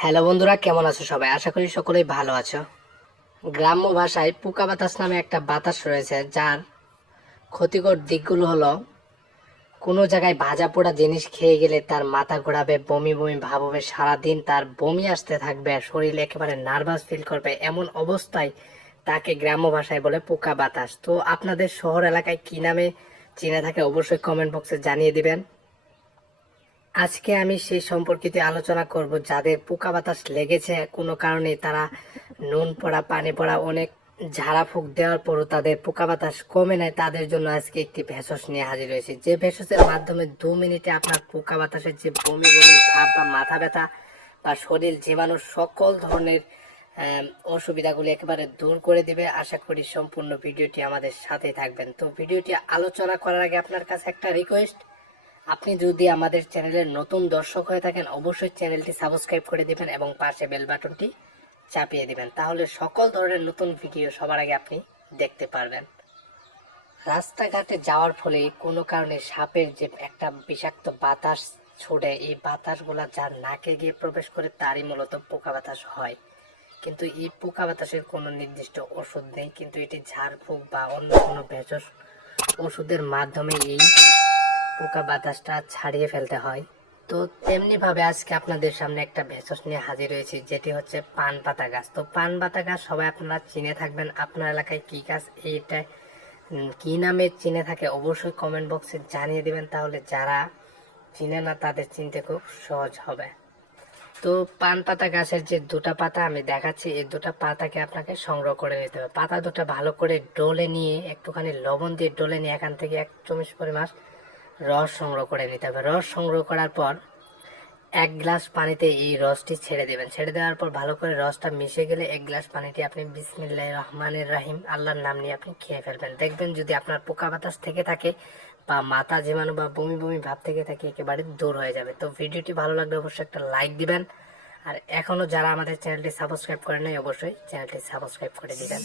Hello বন্ধুরা, কেমন আছো সবাই? আশা করি সকলেই ভালো আছো। গ্রাম্য ভাষায় পোকা বাতাস নামে একটা বাতাস রয়েছে, যার ক্ষতিকর দিকগুলো হলো কোনো জায়গায় ভাজা পোড়া জিনিস খেয়ে গেলে তার মাথা ঘোরাবে, বমি বমি ভাব হবে, সারাদিন তার বমি আসতে থাকবে আর শরীর একেবারে নার্ভাস ফিল করবে। এমন অবস্থায় তাকে গ্রাম্য ভাষায় বলে পোকা বাতাস। তো আপনাদের শহর এলাকায় কি নামে চিনে থাকে অবশ্যই কমেন্ট বক্সে জানিয়ে দিবেন। আজকে আমি সেই সম্পর্কিত আলোচনা করব যাদের পোকা বাতাস লেগেছে কোনো কারণে, তারা নুন পড়া পানি পড়া অনেক ঝাড়া ফুঁক দেওয়ার পরও তাদের পোকা বাতাস কমে নাই। তাদের জন্য আজকে একটি ভেষজ নিয়ে হাজির হয়েছে, যে ভেষজের মাধ্যমে 2 মিনিটে আপনার পোকা বাতাসের যে বমি বমি ভাব বা মাথা ব্যথা বা শরীর জীবাণু সকল ধরনের অসুবিধাগুলি একেবারে দূর করে দিবে। আশা করি সম্পূর্ণ ভিডিওটি আমাদের সাথে থাকবেন। তো ভিডিওটি আলোচনা করার আগে আপনার কাছে একটা রিকোয়েস্ট, আপনি যদি আমাদের চ্যানেলের নতুন দর্শক হয়ে থাকেন অবশ্যই চ্যানেলটি সাবস্ক্রাইব করে দিবেন এবং পাশে বেল বাটনটি চাপিয়ে দিবেন, তাহলে সকল ধরনের নতুন ভিডিও সবার আগে আপনি দেখতে পারবেন। রাস্তাঘাটে যাওয়ার ফলে কোনো কারণে সাপের যে একটা বিষাক্ত বাতাস ছুটে, এই বাতাসগুলা যার নাকে গিয়ে প্রবেশ করে তারই মূলত পোকা বাতাস হয়। কিন্তু এই পোকা বাতাসের কোনো নির্দিষ্ট ওষুধ নেই, কিন্তু এটি ঝাড়ফুঁক বা অন্য কোনো ভেষজ ওষুধের মাধ্যমে এই পোকা বাতাসটা ছাড়িয়ে ফেলতে হয়। তো তেমনি ভাবে আজকে আপনাদের সামনে একটা ভেষজ নিয়ে হাজির হয়েছি, যেটি হচ্ছে পান পাতা গাছ। তো পান পাতা গাছ সবাই আপনারা চিনে থাকবেন। আপনার এলাকায় কি গাছ, এইটা কি নামে চিনে থাকে অবশ্যই কমেন্ট বক্সে জানিয়ে দিবেন, তাহলে যারা চিনে না তাদের চিনতে খুব সহজ হবে। তো পান পাতা গাছের যে দুটা পাতা আমি দেখাচ্ছি, এই দুটা পাতাকে আপনাকে সংগ্রহ করে নিতে হবে। পাতা দুটা ভালো করে ডলে নিয়ে, একটুখানি লবণ দিয়ে ডলে নিয়ে এখান থেকে 1 চামচ পরিমাণ রস সংগ্রহ করে নিতে হবে। রস সংগ্রহ করার পর 1 গ্লাস পানিতে এই রসটি ছেড়ে দেবেন। ছেড়ে দেওয়ার পর ভালো করে রসটা মিশে গেলে 1 গ্লাস পানিটি আপনি বিসমিল্লাহির রহমানির রহিম আল্লাহর নাম নিয়ে আপনি খেয়ে ফেলবেন। দেখবেন যদি আপনার পোকা বাতাস থেকে থাকে বা মাথা জীবাণু বা বমি বমি ভাব থেকে থাকে একেবারে দূর হয়ে যাবে। তো ভিডিওটি ভালো লাগলে অবশ্যই একটা লাইক দিবেন, আর এখনো যারা আমাদের চ্যানেলটি সাবস্ক্রাইব করেন নাই অবশ্যই চ্যানেলটি সাবস্ক্রাইব করে দিবেন।